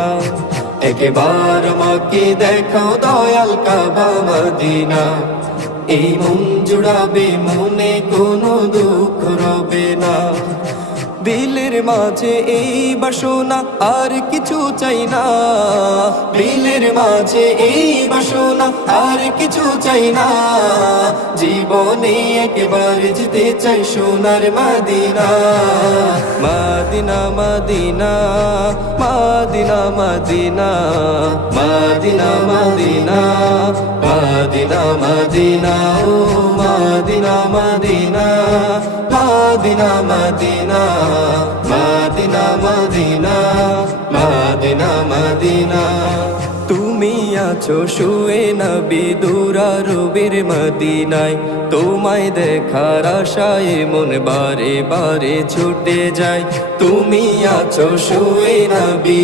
Medina একবার আমাকে দেখাও দয়াল কাবা মদিনা এই মন জুড়াবে মনে কোনো দুঃখ রবে না দিলের মাঝে এই বাসনা আর কিছু চাই না দিলের মাঝে এই বাসনা আর কিছু চাই না জীবনে একবার যেতে চাই সোনার মদিনা মদিনা মদিনা মদিনা মদিনা মদিনা মদিনা মদিনা মদিনা ও মদিনা মদিনা মদিনা মদিনা মদিনা মদিনা মদিনা মদিনা তুমি আছো শুয়ে নবী দুরারবির মদিনায় তোমায় দেখার আশায় মন বারে বারে ছুটে যায় তুমি আছো শুয়ে নবী